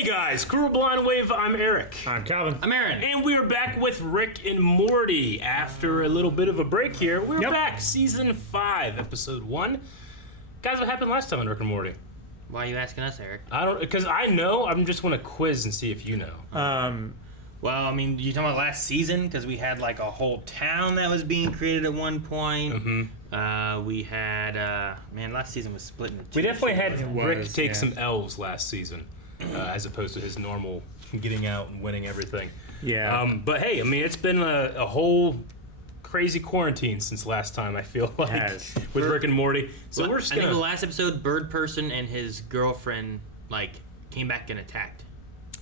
Hey guys, Crew Blind Wave, I'm Eric. I'm Calvin. I'm Aaron. And we're back with Rick and Morty. After a little bit of a break here, we're back. Season 5, Episode 1. Guys, what happened last time on Rick and Morty? Why are you asking us, Eric? Because I know, I just want to quiz and see if you know. Well, I mean, you talking about last season? Because we had like a whole town that was being created at one point. Mm-hmm. We had, last season was split into two. We definitely had Rick take yeah. some L's last season, as opposed to his normal getting out and winning everything. Yeah. But hey, I mean, it's been a whole crazy quarantine since last time, I feel like, with Rick and Morty. So we're just I think the last episode, Bird Person and his girlfriend, like, came back and attacked.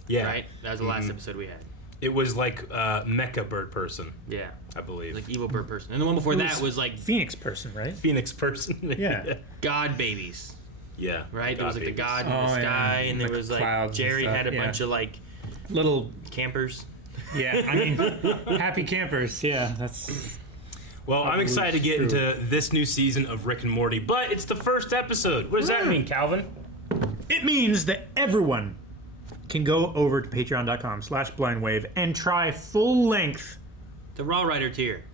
Yeah. Right? That was the last episode we had. It was like Mecha Bird Person. Yeah. I believe. Like evil Bird Person. And the one before that was like Phoenix Person, right? Phoenix Person. Yeah. God Babies. Yeah. Right? There was like the babies. God in the sky, and there Like was like clouds and Jerry stuff, had a yeah. bunch of like Little, campers. yeah, I mean, happy campers, yeah, that's... Well, I'm excited to get into this new season of Rick and Morty, but it's the first episode. What does that mean, Calvin? It means that everyone can go over to patreon.com/blindwave and try full-length... The Raw Rider tier.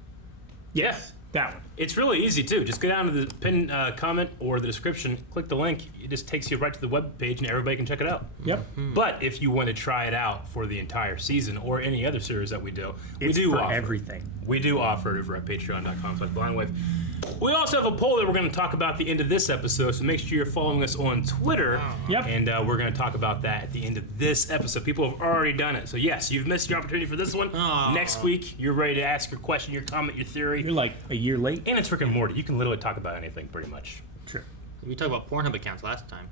Yes, that one. It's really easy, too. Just go down to the pinned comment or the description, click the link. It just takes you right to the web page, and everybody can check it out. Yep. But if you want to try it out for the entire season or any other series that we do, we It's do for offer everything. We do offer it over at patreon.com/blindwave. We also have a poll that we're going to talk about at the end of this episode, so make sure you're following us on Twitter. Yep. And we're going to talk about that at the end of this episode. People have already done it. So, yes, you've missed your opportunity for this one. Aw. Next week, you're ready to ask your question, your comment, your theory. You're like a year late. And it's Rick and Morty. You can literally talk about anything, pretty much. True. We talked about Pornhub accounts last time.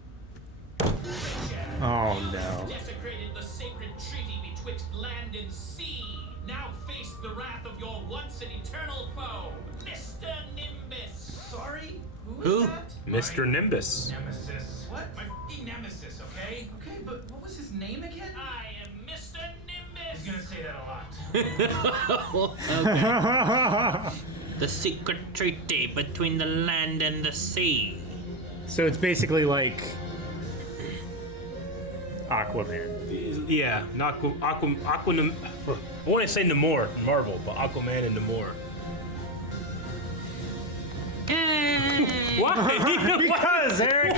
Oh, no. Desecrated the sacred treaty betwixt land and sea. Now face the wrath of your once and eternal foe, Mr. Nimbus. Sorry? Who? Was that? Mr. Nimbus. Nemesis. What? My f***ing nemesis, okay? Okay, but what was his name again? I am Mr. Nimbus. He's gonna say that a lot. The secret treaty between the land and the sea. So it's basically like... Aquaman. Yeah, I want to say Namor from Marvel, but Aquaman and Namor. Why? Because, Eric...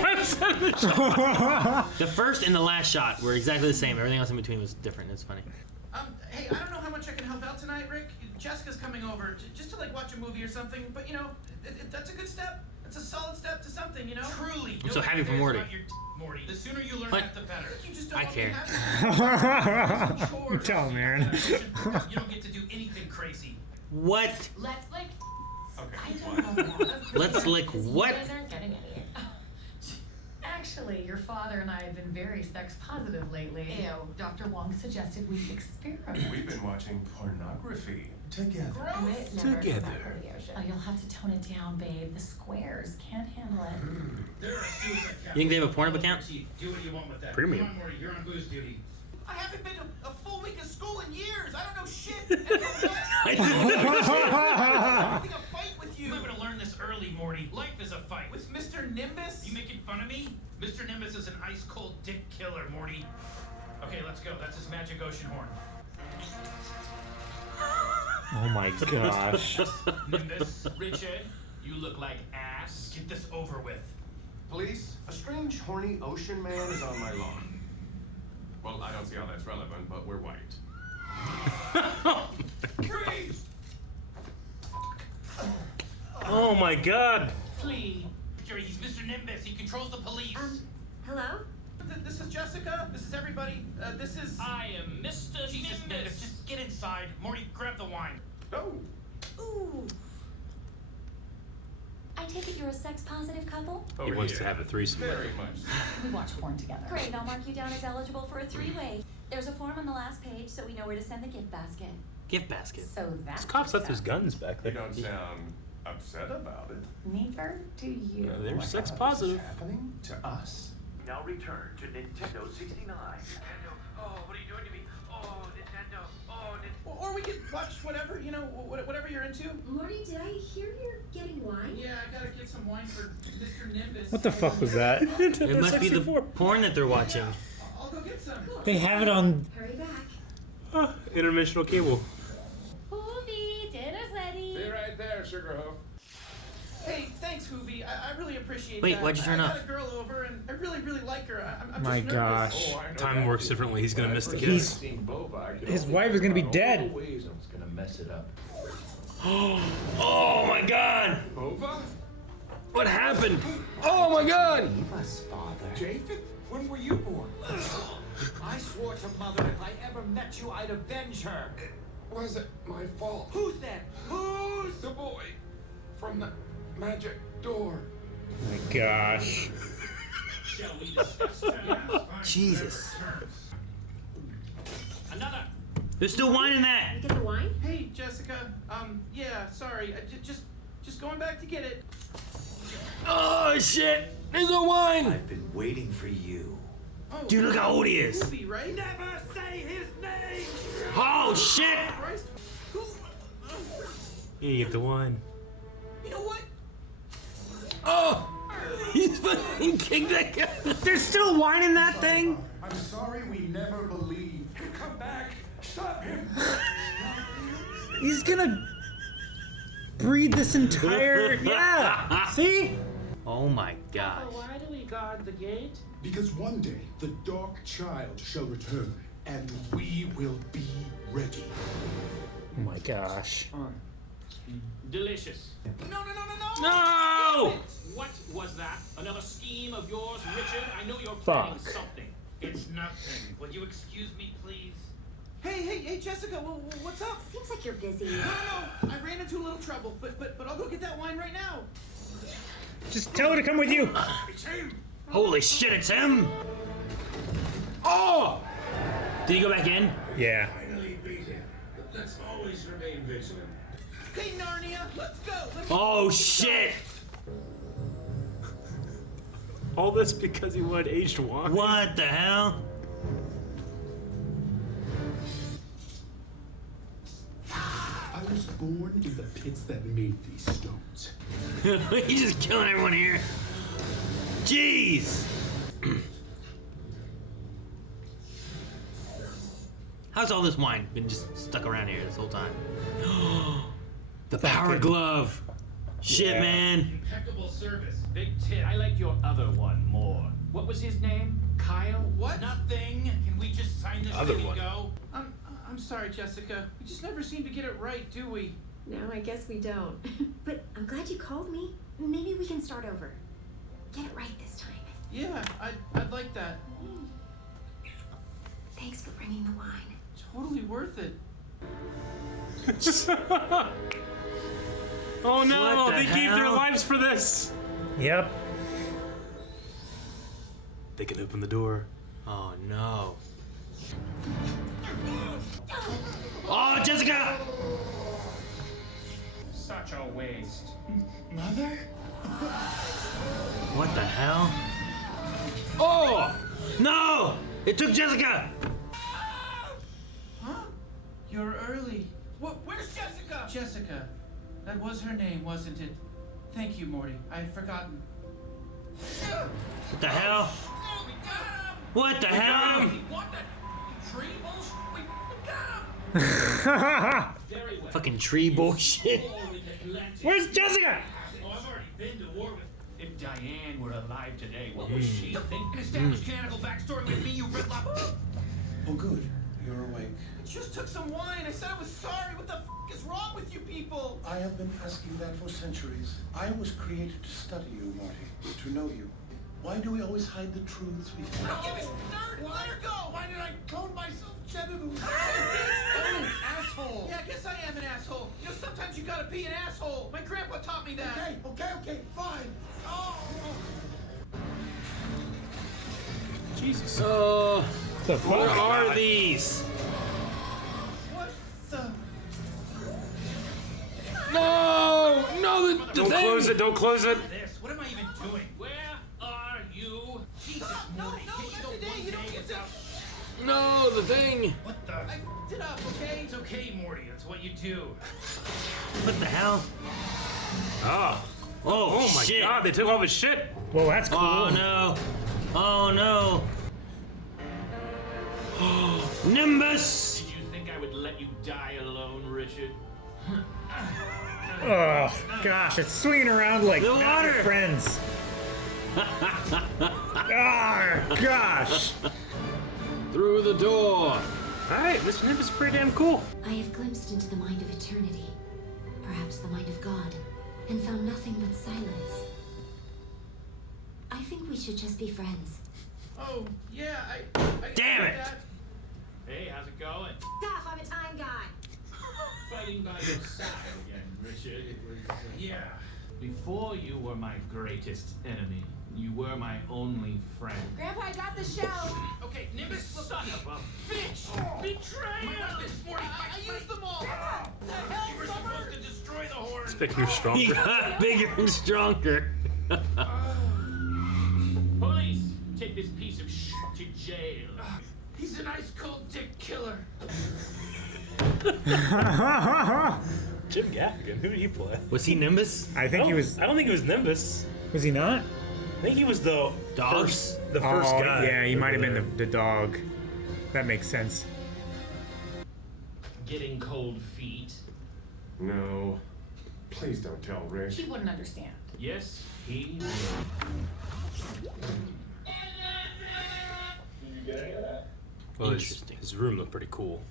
The first and the last shot were exactly the same. Everything else in between was different. It's funny. Hey, I don't know how much I can help out tonight, Rick. Jessica's coming over just to like watch a movie or something, but you know, that's a good step. It's a solid step to something, you know? Truly. I'm so happy for Morty. Morty. The sooner you learn What? that, the better. You just don't I want me care. having chores. Tell him, Aaron. You don't get to do anything crazy. What? Let's lick. Okay. I don't know that. Let's lick what? You guys aren't getting any. Actually, your father and I have been very sex positive lately. Ew. Dr. Wong suggested we experiment. We've been watching pornography together. Quit, never Together. come back from the ocean. Oh, you'll have to tone it down, babe. The squares can't handle it. There are suicide You think they have a Pornhub account? Do what you want with that. Premium. Come on, Morty, you're on booze duty. I haven't been to a full week of school in years. I don't know shit. I didn't understand. Having a fight with You you. might want to learn this early, Morty. Life is a fight. With Mr. Nimbus? You making fun of me? Mr. Nimbus is an ice-cold dick killer, Morty. Okay, let's go. That's his magic ocean horn. Oh my gosh. Nimbus, Richard, you look like ass. Get this over with. Police, a strange, horny ocean man is on my lawn. Well, I don't see how that's relevant, but we're white. Freeze! Oh my god. Flee. Jerry, he's Mr. Nimbus. He controls the police. Hello? This is Jessica. This is everybody. This is... I am Mr. Jesus, Nimbus. Just get inside. Morty, grab the wine. Oh, Ooh. I take it you're a sex-positive couple? He wants to have a threesome. very much. We watch porn together. Great, I'll mark you down as eligible for a three-way. There's a form on the last page so we know where to send the gift basket. Gift basket. So that's This cop's left his guns back You there. don't sound upset about it. Neither do you. Yeah, they're Oh my sex God, positive. This is happening to us. Now return to Nintendo 69. Nintendo, oh, what are you doing to me? Oh, Nintendo, oh, Nintendo. Or we could watch whatever, you know, whatever you're into. Morty, did I hear you're getting wine? Yeah, I gotta get some wine for Mr. Nimbus. What the fuck was that? It must be the porn that they're watching. I'll go get some. They have it on. Hurry back. Interdimensional cable. Hoovy, dinner's ready. Be right there, Sugarhoof. Hey, thanks, Hoovy. I really appreciate Wait, that. why'd you turn I off? got a girl over, and I really, really like her. I'm My just nervous. gosh. Oh, I know Time that works feeling. differently. He's gonna miss the When I kiss. first seen Boba, I could His only wife is gonna be think about all dead. the ways I was gonna mess it up. Oh my god! Boba? What happened? Oh my god! Leave us, Father. Japheth? When were you born? I swore to Mother if I ever met you, I'd avenge her. Was it my fault? Who's that? Who's? The boy from the magic door. My gosh. Shall we discuss terms? Jesus. Another. There's still wine in that! Get the wine? Hey, Jessica. Yeah, sorry. Just going back to get it. Oh shit! There's no wine! I've been waiting for you. Oh, Dude, look how old he is! Hoovy, right? Never say his name! Oh shit! Christ. Yeah, you get the wine. You know what? Oh! He's fucking kicked that guy! There's still wine in that thing? I'm sorry we never believed. Come back! Stop him! He's gonna breed this entire. Yeah! See? Oh my gosh. Why do we guard the gate? Because one day the dark child shall return, and we will be ready. Oh my gosh. Delicious. No! No! What was that? Another scheme of yours, Richard? I know you're planning Fuck. something. It's nothing. Will you excuse me, please? Hey, Jessica. What's up? Seems like you're busy. No. I ran into a little trouble, but I'll go get that wine right now. Just tell her to come with you. It's him! Holy shit, it's him! Oh! Did he go back in? Yeah. Finally beat him. But let's always remain vigilant. Hey, Narnia, let's go. Oh shit! All this because he wanted aged wine. What the hell? I was born in the pits that made these stones. He's just killing everyone here. Jeez! How's all this wine been just stuck around here this whole time? The power glove! Shit, Yeah. man! Impeccable service. Big tip. I like your other one more. What was his name? Kyle? What? Nothing. Can we just sign this Other thing one. and go? I'm sorry, Jessica. We just never seem to get it right, do we? No, I guess we don't. But I'm glad you called me. Maybe we can start over. Get it right this time. Yeah, I'd like that. Thanks for bringing the wine. Totally worth it. Oh no, What the they gave their hell? lives for this. Yep. They can open the door. Oh no. Oh, Jessica! Such a waste. Mother? What the hell? Oh! No! It took Jessica! Huh? You're early. Where's Jessica? Jessica. That was her name, wasn't it? Thank you, Morty. I had forgotten. What the hell? We got him! What the hell? What the tree bullshit? We got him! Very well. Fucking tree bullshit. War in Atlantis. Where's Jessica? Oh, I've already been to war with. If Diane were alive today, what would she think? An established canonical backstory with me, you red lock. Oh, good. You're awake. I just took some wine. I said I was sorry. What the is wrong with you people? I have been asking that for centuries. I was created to study you, Morty, to know you. Why do we always hide the truths we feel? Don't give me nerd. Let her go. Why did I clone myself genitals? Asshole. Yeah, I guess I am an asshole. You know, sometimes you gotta be an asshole. My grandpa taught me that. Okay, fine. Oh. Jesus. The What fuck? are these? What the? No! No, the Don't thing! close it. Don't close it. This. What am I even doing? Where are you? Jesus, No, Morty. not Can't you go today. one You don't day get to. without- No, the thing! What the? I f***ed it up, okay? It's okay, Morty. That's what you do. What the hell? Oh. Oh, Oh my shit! god, they took all his shit. Whoa, that's cool. Oh no! Oh no! Nimbus! Did you think I would let you die alone, Richard? Oh, gosh, it's swinging around like The not water. your friends. Oh, gosh. Through the door. All right, Mr. Nimbus is pretty damn cool. I have glimpsed into the mind of eternity, perhaps the mind of God, and found nothing but silence. I think we should just be friends. Oh, yeah, I Damn get it. that. Hey, how's it going? Off, I'm a time guy. Fighting by your side again, Richard. It was. Yeah. Before you were my greatest enemy. You were my only friend. Grandpa, I got the shell. Okay, Nimbus, Son of a bitch! Betrayal! Morty, I used them all. The hell, you were supposed to destroy the horn. It's making you He stronger. got bigger and stronger. Police, take this piece of shit to jail. He's an ice cold dick killer. Jim Gaffigan, who did he play? Was he Nimbus? I think he was. I don't think he was Nimbus. Was he not? I think he was the Dog? first guy. Yeah, he might have over been the dog. That makes sense. Getting cold feet. No. Please don't tell Rick. He wouldn't understand. Yes, he. Well, Interesting. His room looked pretty cool.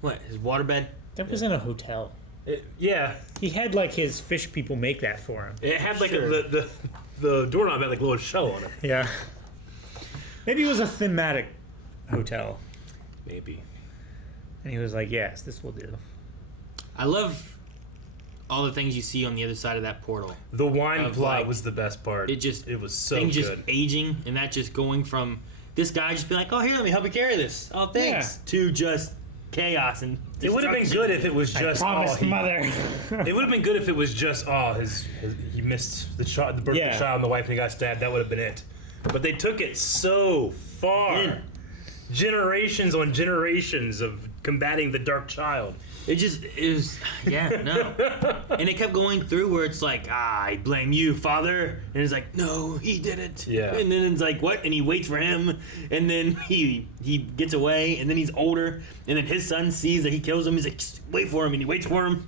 What, his waterbed? That was in a hotel. Yeah, He had like his fish people make that for him. it had like Sure. the doorknob had like a little shell on it. Yeah. Maybe it was a thematic hotel. Maybe. And he was like, yes, this will do. I love all the things you see on the other side of that portal. The wine Of, plot like, was the best part. It was so things good. just aging, and that just going from this guy just being like, oh, here, let me help you carry this. Oh, thanks. To just chaos and It would have been destruction. good if it was just Promised mother. It would have been good if it was just he missed the birth of the child and the wife and he got stabbed. That would have been it. But they took it so far. Yeah. Generations on generations of combating the dark child. It was, yeah, no. And it kept going through where it's like, I blame you, father. And it's like, no, he did it. Yeah. And then it's like, what? And he waits for him. And then he gets away. And then he's older. And then his son sees that he kills him. He's like, just wait for him. And he waits for him.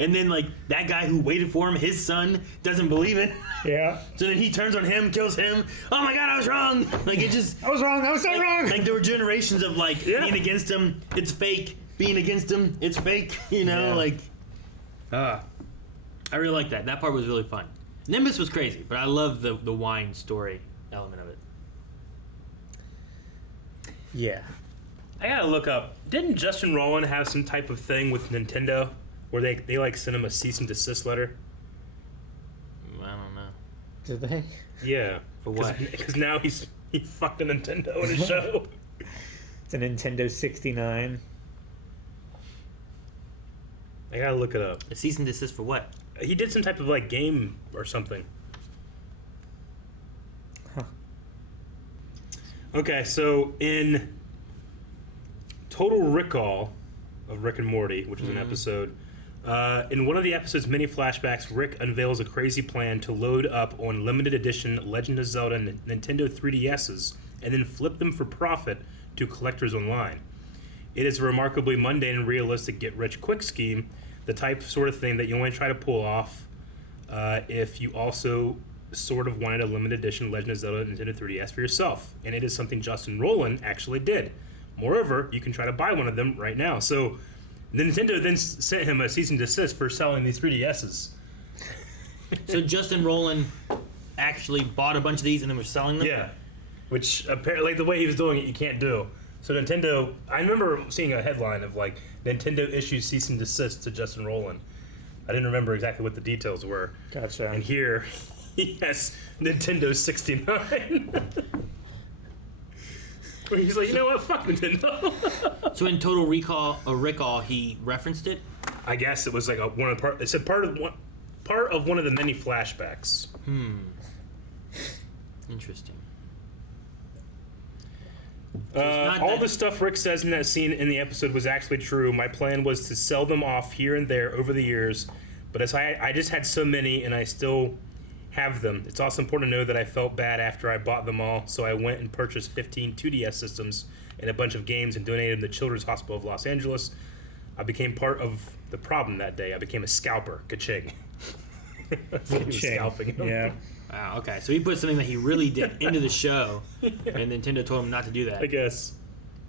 And then, like, that guy who waited for him, his son, doesn't believe it. Yeah. So then he turns on him, kills him. Oh my god, I was wrong. Like, it just... I was wrong. I was so wrong. Like, there were generations of, like, being against him, it's fake. Being against him, it's fake. You know, like... I really like that. That part was really fun. Nimbus was crazy, but I love the wine story element of it. Yeah. I gotta look up. Didn't Justin Roiland have some type of thing with Nintendo where they like sent him a cease and desist letter? I don't know. Did they? Yeah. For what? Because now he fucked a Nintendo in a show. It's a Nintendo 69. I gotta look it up. A cease and desist for what? He did some type of like game or something. Huh. Okay, so in Total Recall of Rick and Morty, which was an episode, in one of the episode's many flashbacks, Rick unveils a crazy plan to load up on limited edition Legend of Zelda Nintendo 3DSs and then flip them for profit to collectors online. It is a remarkably mundane and realistic get-rich-quick scheme, the type sort of thing that you only try to pull off if you also sort of wanted a limited edition Legend of Zelda Nintendo 3DS for yourself. And it is something Justin Roiland actually did. Moreover, you can try to buy one of them right now. So Nintendo then sent him a cease and desist for selling these 3DSs. So Justin Roiland actually bought a bunch of these and then was selling them? Yeah. Which apparently, the way he was doing it, you can't do. So Nintendo, I remember seeing a headline of like, Nintendo issues cease and desist to Justin Roiland. I didn't remember exactly what the details were. Gotcha. And here, he has Nintendo 69. Where he's like, you know what, fuck Nintendo. So in Total Recall, he referenced it? I guess it was like one of the part. It said part of one of the many flashbacks. Interesting. All the stuff Rick says in that scene in the episode was actually true. My plan was to sell them off here and there over the years, but as I just had so many and I still have them. It's also important to know that I felt bad after I bought them all, so I went and purchased 15 2DS systems and a bunch of games and donated them to Children's Hospital of Los Angeles. I became part of the problem that day. I became a scalper. Ka-ching. He was scalping him. Yeah. Wow, okay. So he put something that he really did into the show, and Nintendo told him not to do that. I guess.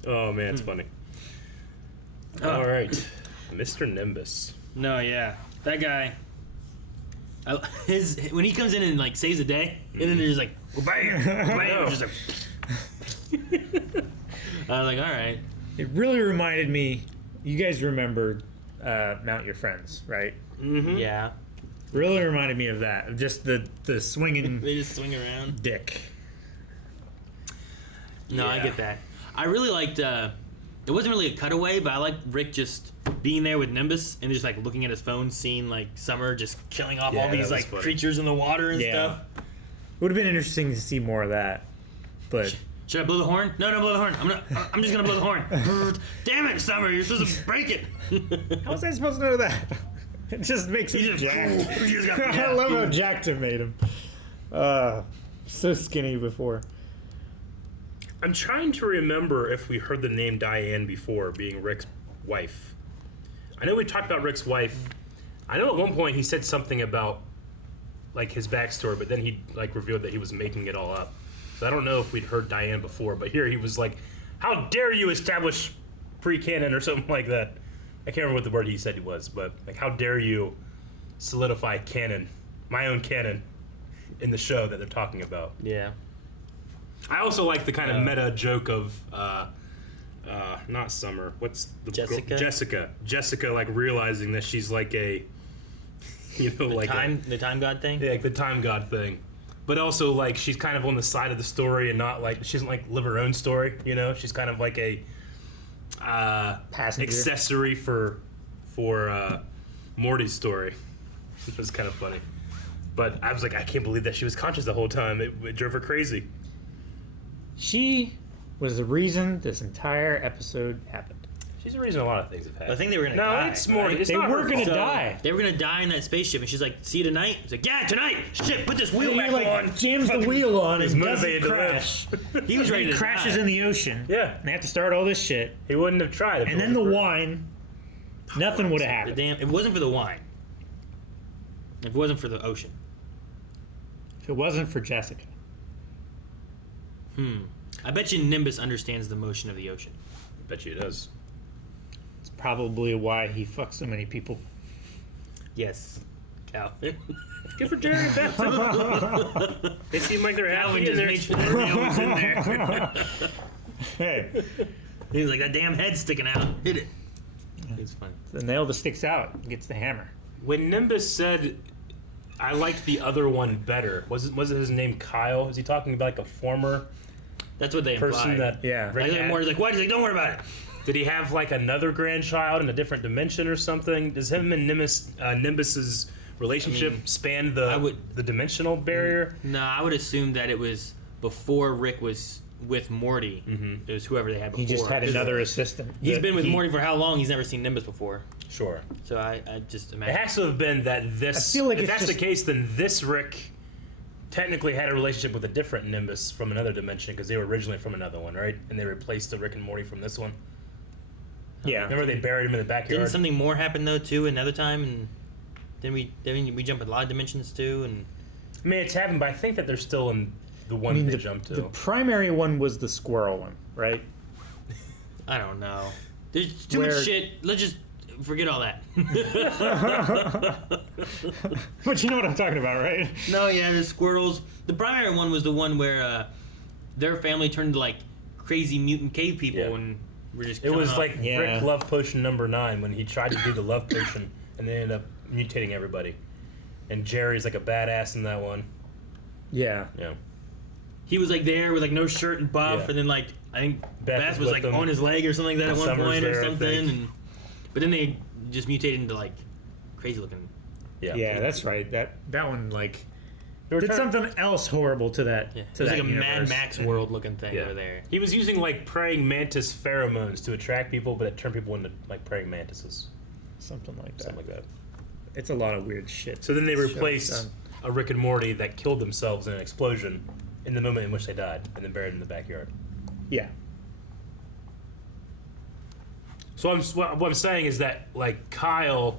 Oh, man, it's funny. All right. Mr. Nimbus. No, yeah. That guy, when he comes in and, like, saves the day, and then they're just like, bam, bam, just like... I was like, all right. It really reminded me. You guys remember Mount Your Friends, right? Mm-hmm. Yeah. Really reminded me of that. Of just the swinging They just swing around. dick. No, I Yeah. get that. I really liked, it wasn't really a cutaway, but I liked Rick just being there with Nimbus and just, like, looking at his phone, seeing, like, Summer just killing off Yeah, all that these, was like, funny. creatures in the water and Yeah. stuff. Would have been interesting to see more of that, but Should I blow the horn? No, blow the horn. I'm just gonna blow the horn. Damn it, Summer! You're supposed to break it. how was I supposed to know that? It just makes him He just- jacked. he just got- I love how jacked it made him. So skinny before. I'm trying to remember if we heard the name Diane before, being Rick's wife. I know we talked about Rick's wife. I know at one point he said something about, like, his backstory, but then he, like, revealed that he was making it all up. So I don't know if we'd heard Diane before, but here he was like, "How dare you establish pre-canon," or something like that. I can't remember what the word he said he was, but, like, how dare you solidify canon, my own canon, in the show that they're talking about. Yeah. I also like the kind of meta joke of, not Summer. What's the Jessica? Jessica, like, realizing that she's like a, like The time god thing? like the time god thing. But also, like, she's kind of on the side of the story and not, like, she doesn't, like, live her own story, She's kind of like a Passenger. accessory for Morty's story, which was kind of funny. But I was like, I can't believe that she was conscious the whole time. It drove her crazy. She was the reason this entire episode happened. She's the reason a lot of things have happened. I think they were gonna no, die. it's more. right? It's They not were her gonna fault. die. They were gonna die in that spaceship, and she's like, "See you tonight." He's like, "Yeah, tonight." Shit, put this wheel He back like on. jams the wheel on He's and doesn't motivated to live. crash. He was ready He to crashes die. in the ocean. Yeah. And they have to start all this shit. He wouldn't have tried. If And it then the wasn't for- wine, nothing would have The happened. damn. It wasn't for the wine. If it wasn't for the ocean. If it wasn't for Jessica. I bet you Nimbus understands the motion of the ocean. Bet you it does. It's probably why he fucks so many people. Yes. Cal. Good for Jerry and Beth. They seem like they're Calvin happy. just And made sure the real was in there. Hey, He was like, that damn head sticking out. Hit it. It's funny. the nail that sticks out gets the hammer. When Nimbus said, "I liked the other one better," was it his name Kyle? Is he talking about, like, a former That's what they person implied. that Yeah. Rick Like, had? Morty's like, what? He's like, don't worry about it. Did he have, like, another grandchild in a different dimension or something? Does him and Nimbus's relationship span the dimensional barrier? No, I would assume that it was before Rick was with Morty. Mm-hmm. It was whoever they had before. He just had another assistant. He's that been with he- Morty for how long? He's never seen Nimbus before. Sure. So I just It imagine. has to have been that this. I feel like if it's that's just- the case, then this Rick technically had a relationship with a different Nimbus from another dimension because they were originally from another one, right? And they replaced the Rick and Morty from this one. Yeah. Remember they buried him in the backyard? Didn't something more happen though too another time, and then we jump a lot of dimensions too, and I mean, it's happened, but I think that they're still in the one I mean, they the, jumped to. the primary one was the squirrel one, right? I don't know. There's too Where- much shit. Let's just forget all that. But you know what I'm talking about, right? No, yeah, the squirrels. The primary one was the one where their family turned into like crazy mutant cave people, Yeah. and we're just. It was killing like off- Yeah. Rick Love Potion number 9 when he tried to do the love potion and they ended up mutating everybody. And Jerry's like a badass in that one. Yeah. Yeah. he was like there with like no shirt and buff, Yeah. and then like I think Beth Beth was was with like them. on his leg or something like that at one Summer's point or there, I something, think. and but then they just mutated into like crazy looking. Yeah. Yeah, that's right. That one like They were did trying- something else horrible to that. Yeah, To it was that like a Mad universe. Max world looking thing Yeah. over there. He was using like praying mantis pheromones to attract people, but it turned people into like praying mantises. Something like that. Something like that. It's a lot of weird shit. So then they This show's replaced done. a Rick and Morty that killed themselves in an explosion in the moment in which they died and then buried in the backyard. Yeah. So what I'm saying is that like Kyle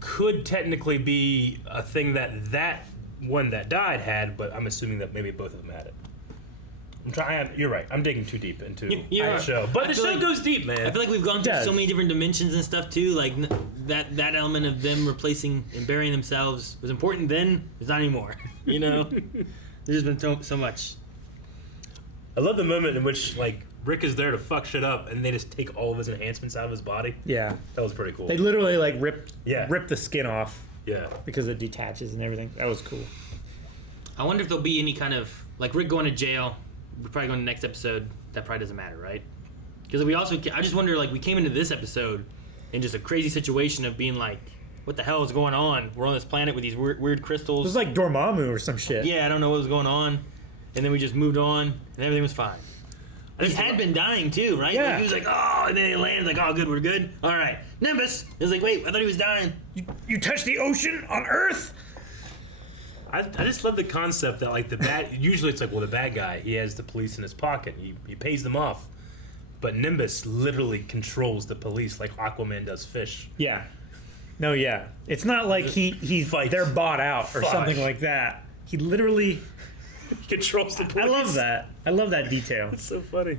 could technically be a thing that one that died had, but I'm assuming that maybe both of them had it. You're right. I'm digging too deep into the show, but the show goes deep, man. I feel like we've gone through so many different dimensions and stuff too. Like that element of them replacing and burying themselves was important then. It's not anymore. You know, there's just been so much. I love the moment in which like Rick is there to fuck shit up, and they just take all of his enhancements out of his body. Yeah, that was pretty cool. They literally like rip the skin off. Yeah, because it detaches and everything. That was cool. I wonder if there'll be any kind of like Rick going to jail. We're probably going to the next episode. That probably doesn't matter, right? Because I just wonder, like, we came into this episode in just a crazy situation of being like, what the hell is going on? We're on this planet with these weird crystals. It was like Dormammu or some shit. Yeah, I don't know what was going on. And then we just moved on, and everything was fine. He had been dying, too, right? Yeah. Like, he was like, oh, and then he landed, like, oh, good, we're good. All right. Nimbus. It was like, wait, I thought he was dying. You touched the ocean on Earth? I just love the concept that like usually it's like, well, the bad guy, he has the police in his pocket, he pays them off, but Nimbus literally controls the police like Aquaman does fish. Yeah. No, yeah. It's not like they're bought out or something like that. He literally controls the police. I love that. I love that detail. It's so funny.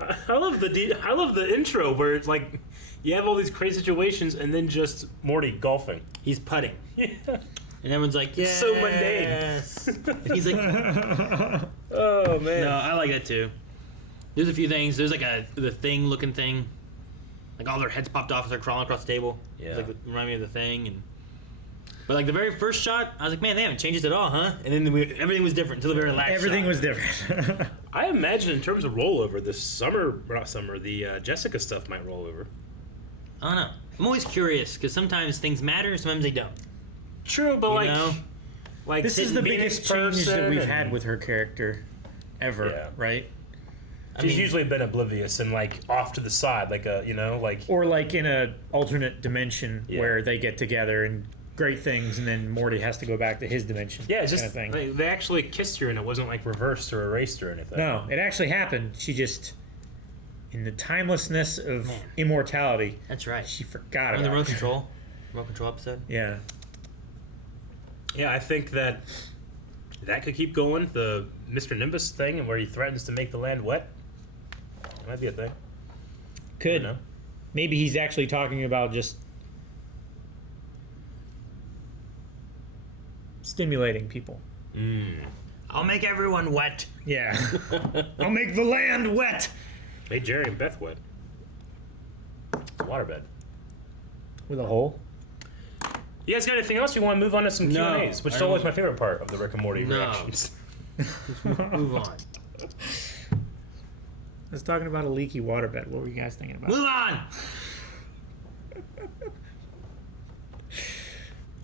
I love the intro where it's like you have all these crazy situations and then just Morty golfing. He's putting. Yeah. And everyone's like, yeah. So mundane. He's like, oh, man. No, I like that too. There's a few things. There's like the thing looking thing. Like all their heads popped off as they're crawling across the table. Yeah. It's like, remind me of the thing. But like the very first shot, I was like, man, they haven't changed it at all, huh? And then everything was different until the very last Everything shot. was different. I imagine in terms of rollover, the Jessica stuff might roll over. I don't know. I'm always curious because sometimes things matter, sometimes they don't. True, but You know? like This is the biggest change that we've had with her character ever, Yeah. right? She's usually been oblivious and like off to the side, like or like in a alternate dimension Yeah. where they get together and great things, and then Morty has to go back to his dimension. yeah, it's just kind of thing. they actually kissed her and it wasn't like reversed or erased or anything. No, it actually happened. She just, in the timelessness of immortality, That's right. she forgot On about the remote it. control episode. Yeah. Yeah, I think that could keep going. The Mr. Nimbus thing, and where he threatens to make the land wet. That might be a thing. Could. know. Maybe he's actually talking about just stimulating people. I'll make everyone wet. Yeah. I'll make the land wet. Made Jerry and Beth wet. It's a waterbed. With a hole? You guys got anything else? You want to move on to some No, Q&As, which is I always don't- my favorite part of the Rick and Morty No. reactions. Move on. I was talking about a leaky waterbed. What were you guys thinking about? Move on.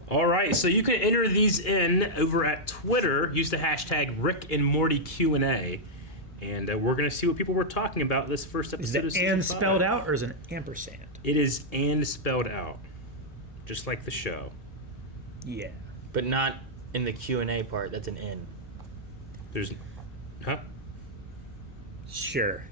All right, so you can enter these in over at Twitter. Use the hashtag Rick and Morty Q&A, and we're going to see what people were talking about this first Is episode it of season and 5. spelled out or is it an ampersand? It is and spelled out, just like the show. Yeah. But not in the Q&A part. That's an N. There's, huh? Sure.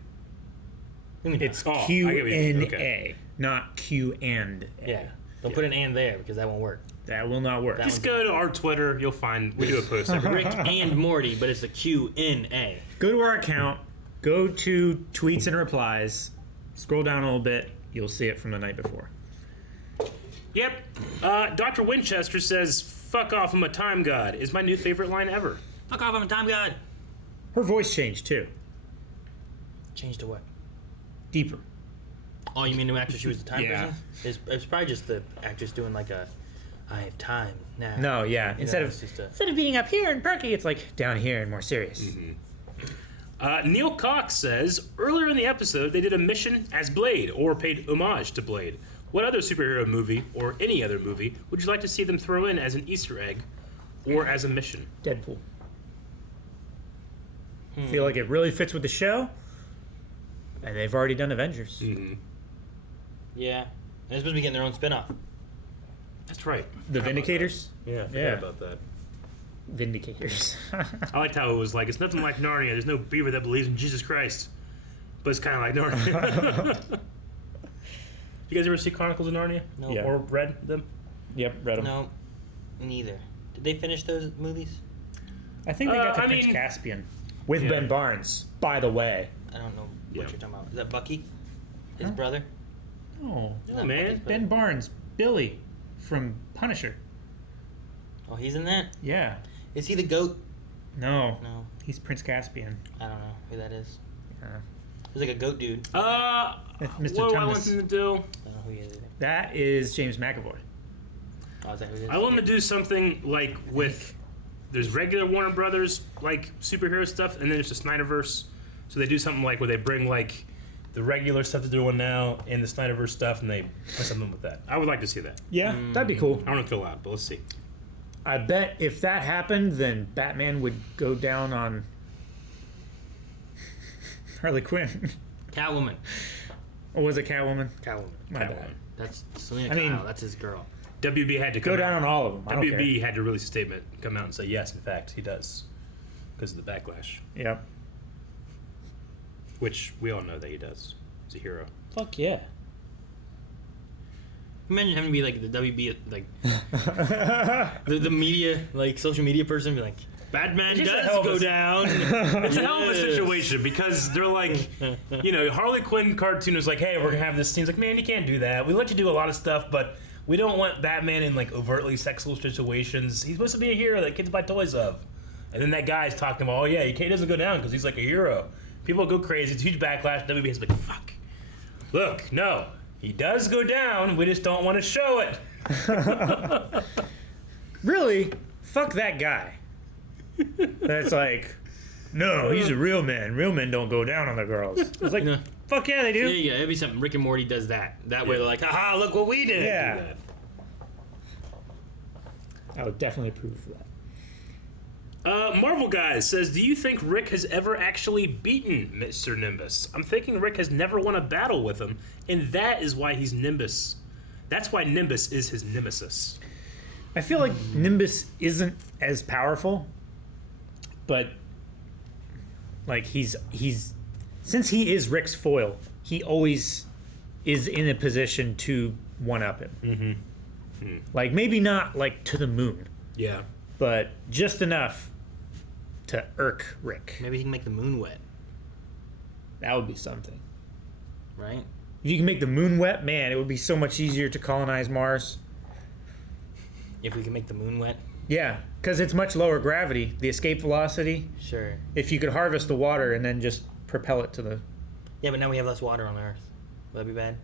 It's It's Oh, I get what you mean. Q&A, Okay. not Q and A. Yeah. Don't put an and there because that won't work. That will not work. Just go to our Twitter. You'll find we do a post every Rick and Morty, but it's a Q-N-A. Go to our account, go to tweets and replies, scroll down a little bit, you'll see it from the night before. Yep. Dr. Winchester says, "Fuck off, I'm a time god," is my new favorite line ever. Fuck off, I'm a time god. Her voice changed too. Changed to what? Deeper. Oh, you mean the actress she was the time Yeah. person? It's probably just the actress doing like a, I have time now. No, yeah. You Instead know, of it's just a, instead of being up here and perky, it's like down here and more serious. Neil Cox says, earlier in the episode, they did a mission as Blade, or paid homage to Blade. What other superhero movie, or any other movie, would you like to see them throw in as an Easter egg, or as a mission? Deadpool. Feel like it really fits with the show, and they've already done Avengers. yeah. And they're supposed to be getting their own spin-off. That's right. The Vindicators? Yeah, I forgot Yeah. about that. Vindicators. I liked how it was like, it's nothing like Narnia. There's no beaver that believes in Jesus Christ. but it's kind of like Narnia. You guys ever see Chronicles of Narnia? No. Yeah. Or read them? Yep, read them. No, neither. Did they finish those movies? I think they got to Prince Caspian with Yeah. Ben Barnes. By the way. I don't know what Yeah. you're talking about. Is that Bucky? His brother? Oh, Is Oh, that man. Bucky's brother? Ben Barnes, Billy from Punisher. Oh, he's in that? Yeah. Is he the goat? No, No, he's Prince Caspian. I don't know who that is. Uh, He's like a goat dude. Mr. What do I want Thomas. them to do? I don't know who he is either. That is James McAvoy. Oh, is that who it is? I want them to do something like with there's regular Warner Brothers like superhero stuff, and then there's the Snyderverse. So they do something like where they bring like the regular stuff that they're doing now and the Snyderverse stuff, and they put something with that. I would like to see that. Yeah, that'd be cool. I don't know if they're allowed, but let's see. I bet if that happened, then Batman would go down on Harley Quinn. Catwoman. Or was it Catwoman? Catwoman. My bad. That's Selena I mean- Kyle. That's his girl. WB had to come Go down out. on all of them. I don't WB care. had to release a statement, come out and say yes, in fact, he does, because of the backlash, Yep. which we all know that he does. He's a hero. Fuck yeah. Imagine having to be like the WB, like the media, like social media person, be like, Batman It's just a does hell of go a- down. It's a hell of a Yes. situation because they're like, you know, Harley Quinn cartoon is like, hey, we're gonna have this scene. It's like, man, you can't do that. We let you do a lot of stuff, but we don't want Batman in like overtly sexual situations. He's supposed to be a hero that kids buy toys of. And then that guy's talking about, oh yeah, he doesn't go down because he's like a hero. People go crazy. It's a huge backlash. WB's like, fuck. Look, no, he does go down. We just don't want to show it. Really? Fuck that guy. That's like, no, he's a real man. Real men don't go down on the girls. It's like, No. fuck yeah, they do. Yeah, it'd be something. Rick and Morty does that. That way they're like, haha, look what we did. Yeah. I would definitely approve of that. Marvel Guys says, do you think Rick has ever actually beaten Mr. Nimbus? I'm thinking Rick has never won a battle with him, and that is why he's Nimbus. That's why Nimbus is his nemesis. I feel like Nimbus isn't as powerful, but like he's since he is Rick's foil, he always is in a position to one up him. Like maybe not like to the moon, Yeah. but just enough to irk Rick. Maybe he can make the moon wet, That would be something. right? If you can make the moon wet, man, it would be so much easier to colonize Mars. If we can make the moon wet, Yeah, because it's much lower gravity, the escape velocity. sure. If you could harvest the water and then just propel it to the... Yeah, but now we have less water on Earth. Would that be bad?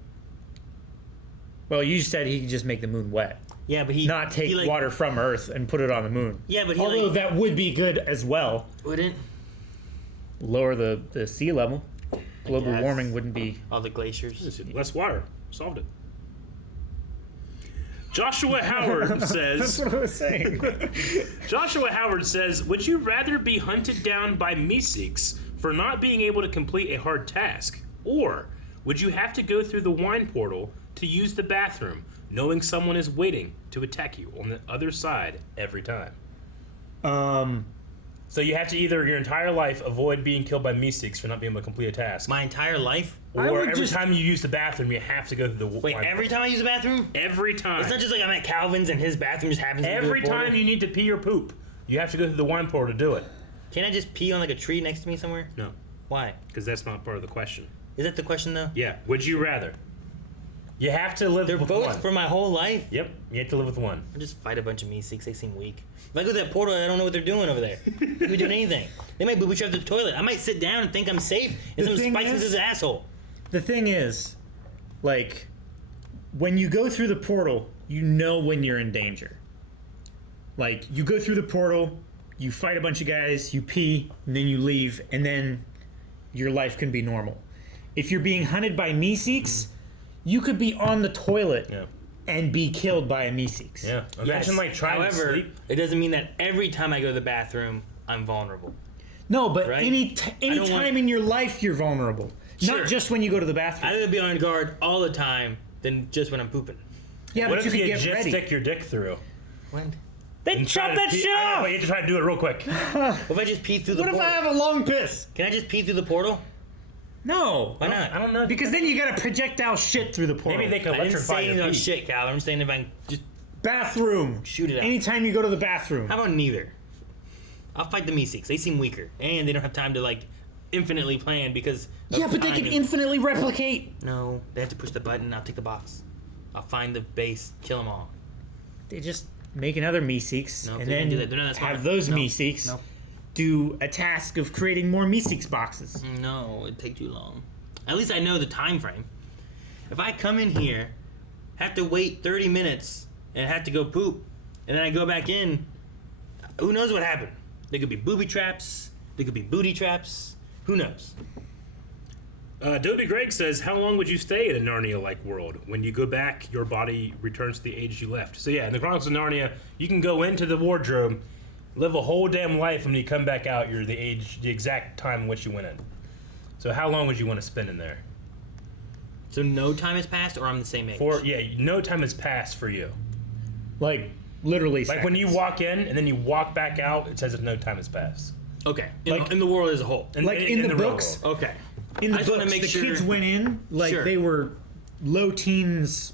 Well, you said he could just make the moon wet. Yeah, but he Not take he, like, water from Earth and put it on the moon. Yeah, but he Although like that would be good as well. wouldn't. Lower the sea level. Global guess. warming wouldn't be... All the glaciers. Less water. Solved it. Joshua Howard says... what I was saying. Joshua Howard says, would you rather be hunted down by Meeseeks for not being able to complete a hard task? Or would you have to go through the wine portal to use the bathroom, knowing someone is waiting to attack you on the other side every time? So you have to either your entire life avoid being killed by Meeseeks for not being able to complete a task. My entire life? I Or would every just- time you use the bathroom, you have to go through the Wait, wine every portal. time I use the bathroom? Every time. It's not just like I'm at Calvin's and his bathroom just happens to be Every through the portal. time you need to pee or poop, you have to go through the wine portal to do it. Can't I just pee on like a tree next to me somewhere? No, Why? because that's not part of the question. Is that the question though? Yeah. Would you rather? You have to live They're with both one. for my whole life. Yep. You have to live with one. I just fight a bunch of Meeseeks. They seem weak. If I go to that portal, I don't know what they're doing over there. They could be doing anything. They might booby trap the toilet. I might sit down and think I'm safe, and The some thing spikes into is- his asshole. The thing is, like, when you go through the portal, you know when you're in danger. Like, you go through the portal, you fight a bunch of guys, you pee, and then you leave, and then your life can be normal. If you're being hunted by Meeseeks, you could be on the toilet Yeah. and be killed by a Meeseeks. Yeah. Imagine like trying to However, sleep. it doesn't mean that every time I go to the bathroom, I'm vulnerable. No, but Right? any I don't time want- in your life you're vulnerable. Sure. Not just when you go to the bathroom. I'd rather be on guard all the time than just when I'm pooping. Yeah, What but if you you could get just ready. stick your dick through? When? They And try chop to that pee- shit I know, off! but you have to try to do it real quick. What if I just pee through the What if portal? I have a long piss? Can I just pee through the portal? No. Why not? I don't know. Because then you got to projectile shit through the portal. Maybe they could I didn't electrify say your no feet. shit, Cal. I'm saying if I can just Bathroom. shoot it out. Anytime you go to the bathroom. How about neither? I'll fight the Meeseeks. They seem weaker, and they don't have time to like infinitely plan because. Of Yeah, but they time can and- infinitely replicate. No, they have to push the button. I'll take the box. I'll find the base, kill them all. They just make another Meeseeks No, and they then didn't do that. They're not that smart. have those No. Meeseeks No. do a task of creating more Meeseeks boxes. No, it'd take too long. At least I know the time frame. If I come in here, have to wait 30 minutes, and have to go poop, and then I go back in, who knows what happened? There could be booby traps. There could be booty traps. Who knows? Dobie Greg says, how long would you stay in a Narnia-like world? When you go back, your body returns to the age you left. So yeah, in the Chronicles of Narnia, you can go into the wardrobe, live a whole damn life, and when you come back out, you're the age, the exact time in which you went in. So how long would you want to spend in there? So no time has passed, or I'm the same age? No time has passed for you. Like, literally Like when you walk in and then you walk back out, it says if no time has passed. Okay. Like- In the world as a whole. in the real books. world. Okay. In the I just wanna books, make the sure- kids went in like Sure. they were low teens,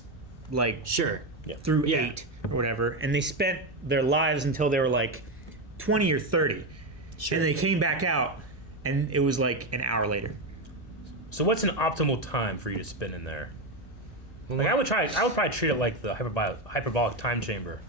like Sure. through Yeah. 8 or whatever, and they spent their lives until they were like 20 or 30. Sure. And they came back out, and it was like an hour later. So what's an optimal time for you to spend in there? Like I would probably treat it like the hyperbolic time chamber.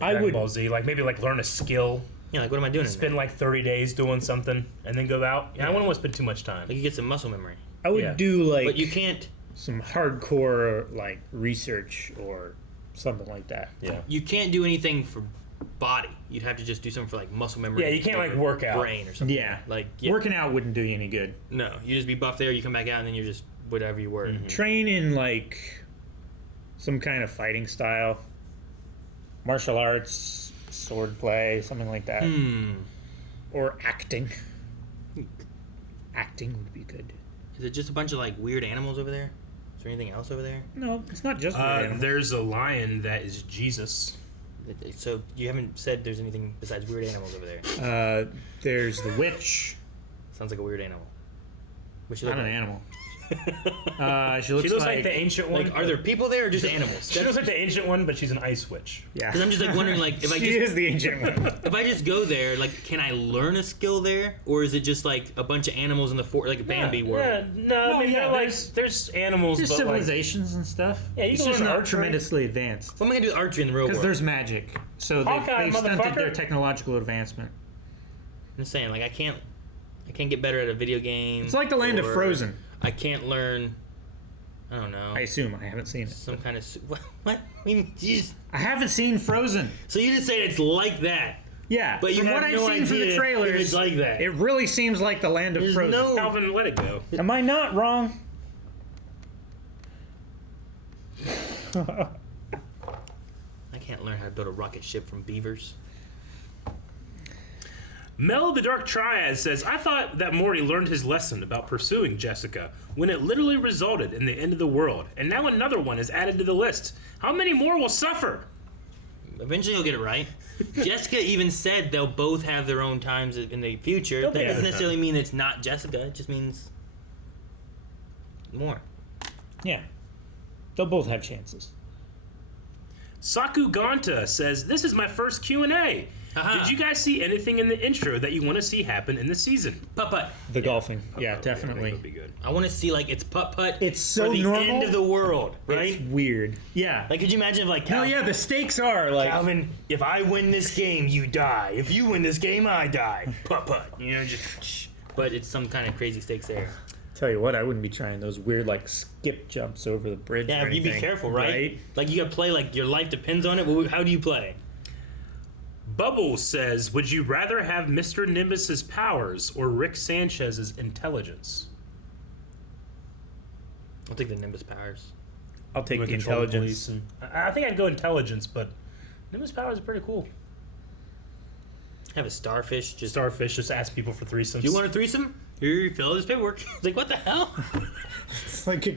I Dragon would- Ball Z, like maybe like learn a skill, Yeah, like what am I doing? in spend there? like 30 days doing something, and then go out. Yeah, I wouldn't want to spend too much time. Like you get some muscle memory. I would Yeah. do like But you can't. some hardcore like research or something like that. Yeah. You can't do anything for body. You'd have to just do something for like muscle memory. Yeah, you can't, like, work out. brain or something. Yeah. Like yeah. Working out wouldn't do you any good. No, you just be buff there. You come back out, and then you're just whatever you were. Train in like some kind of fighting style, martial arts, sword play, something like that, or acting. Acting would be good. Is it just a bunch of like weird animals over there? Is there anything else over there? No, it's not just weird animals. There's a lion that is Jesus. So you haven't said there's anything besides weird animals over there. There's the witch. Sounds like a weird animal. What's she Not look an like? animal. She looks, She looks like the ancient one. Like, are there people there or just animals? She looks like the ancient one, but she's an ice witch. Yeah. Because I'm just like wondering, like, if I She just is the ancient one. if I just go there, like, can I learn a skill there, or is it just like a bunch of animals in the like a Bambi world? Yeah, no, I mean, yeah, like, there's animals, There's but like, civilizations and stuff. Yeah, you it's can just learn not archery. tremendously advanced. What am I gonna do with archery in the real Because world? there's magic, so Hawkeye, they've stunted motherfucker. their technological advancement. I'm just saying, like, I can't get better at a video game. It's like the land of or Frozen. I can't learn. I don't know. I assume I haven't seen it. Some kind of what? I mean, jeez. I haven't seen Frozen. So you just say it's like that, Yeah, but you from have what I've no seen from idea the if trailers, it's like that. it really seems like the land of There's Frozen. no- Calvin, let it go. Am I not wrong? I can't learn how to build a rocket ship from beavers. Mel the Dark Triad says, I thought that Morty learned his lesson about pursuing Jessica when it literally resulted in the end of the world, and now another one is added to the list. How many more will suffer? Eventually, you'll get it right. Jessica even said they'll both have their own times in the future. They'll That be doesn't other necessarily mean it's not Jessica. It just means more. Yeah, they'll both have chances. Saku Ganta says, this is my first Q&A. Aha. Did you guys see anything in the intro that you want to see happen in the season? Putt-putt. The golfing, yeah, Oh, definitely. that would be good. I want to see, like, it's putt-putt It's so for the normal. end of the world, right? It's weird. Yeah. Like, could you imagine if, like, No, yeah, the stakes are like. Calvin, if I win this game, you die. If you win this game, I die. Putt-putt. You know, just... But it's some kind of crazy stakes there. Tell you what, I wouldn't be trying those weird like skip jumps over the bridge. Yeah, or you be anything, careful, right? Like, you gotta play like your life depends on it. Well, how do you play? Bubbles says, would you rather have Mr. Nimbus's powers or Rick Sanchez's intelligence? I'll take the Nimbus powers. I'll take With the control intelligence. police and- I think I'd go intelligence, but Nimbus powers are pretty cool. Have a starfish. Just Starfish just ask people for threesomes. do you want a threesome? Here, you fill out this paperwork. It's like, what the hell? It's like a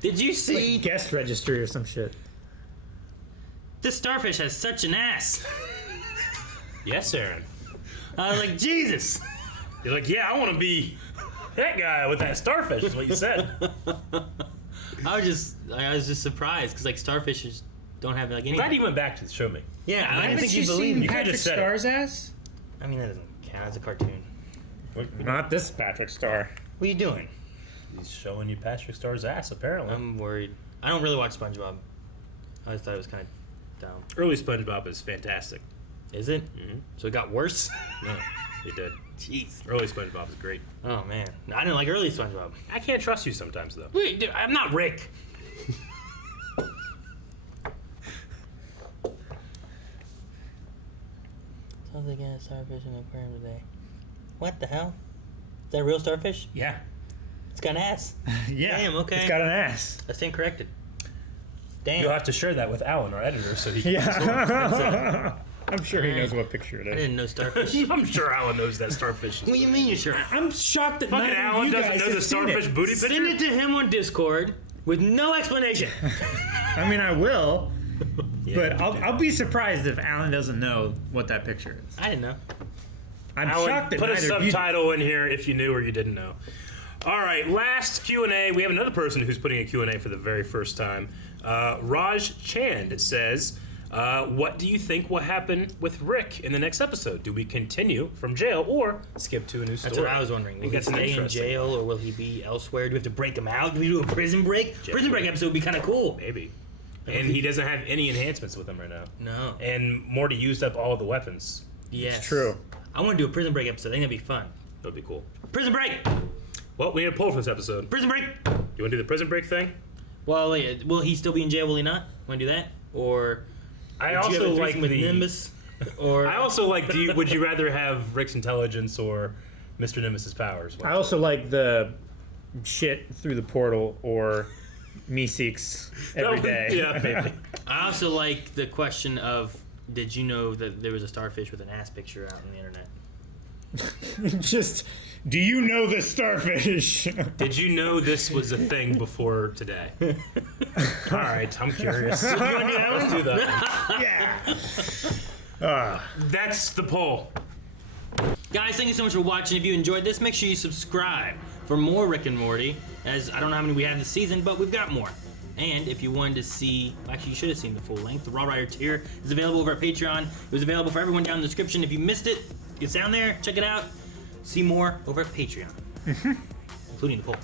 Did you see guest registry or some shit. this starfish has such an ass? Yes, Aaron. I was like, Jesus. You're like, yeah, I want to be That guy with that starfish is what you said. I was just surprised because like starfish don't have like any. I'm glad you went back to show me. Yeah, I didn't Haven't think you you believed seen me. Patrick just said it. Starr's ass? I mean, that doesn't count as a cartoon. Not this Patrick Starr. What are you doing? He's showing you Patrick Starr's ass, apparently. I'm worried. I don't really watch SpongeBob. I just thought it was kind of dumb. Early SpongeBob is fantastic. Is it? Mhm. So it got worse? No, it did. Jeez. Early SpongeBob is great. Oh, man. I didn't like early SpongeBob. I can't trust you sometimes, though. Wait, dude, I'm not Rick. Sounds like a starfish in the aquarium today. What the hell? Is that a real starfish? Yeah. It's got an ass. Yeah. Damn, okay. It's got an ass. I stand corrected. Damn. You'll have to share that with Alan, our editor, so he can. Yeah. I'm sure he knows what picture it I is. didn't know starfish. I'm sure Alan knows that starfish. What do you mean you're sure? I'm shocked that Fucking none of Alan you doesn't guys know the have seen starfish it. booty Send picture? it to him on Discord with no explanation. I mean, I will, Yeah, but you I'll be surprised if Alan doesn't know what that picture is. I didn't know. I'm Alan, shocked that put a neither of you. subtitle in here if you knew or you didn't know. All right, last Q&A. We have another person who's putting a Q&A for the very first time. Raj Chand says, what do you think will happen with Rick in the next episode? Do we continue from jail or skip to a new story? That's what I was wondering. Will he That's stay in interesting. jail or will he be elsewhere? Do we have to break him out? Do we do a prison break? Prison break episode would be kind of cool. Maybe. And he doesn't have any enhancements with him right now. No. And Morty used up all of the weapons. Yes. It's true. I want to do a prison break episode. I think that'd be fun. That would be cool. Prison break! Well, we need a poll for this episode. Prison break! You want to do the prison break thing? Well, will he still be in jail? Will he not? Want to do that? Or I would you have also a like threesome with the Nimbus? Or I also like. Would you rather have Rick's intelligence or Mr. Nimbus's powers? I also like the shit through the portal or Meeseeks every day. Yeah, maybe. I also like the question of, did you know that there was a starfish with an ass picture out on the internet? Just, do you know the starfish? Did you know this was a thing before today? All right, I'm curious. Let's do that. Yeah. That's the poll. Guys, thank you so much for watching. If you enjoyed this, make sure you subscribe for more Rick and Morty, as I don't know how many we have this season, but we've got more. And if you wanted to see, actually you should have seen the full length, the Raw Rider tier is available over at Patreon. It was available for everyone down in the description. If you missed it, it's down there, check it out. See more over at Patreon, including the poll.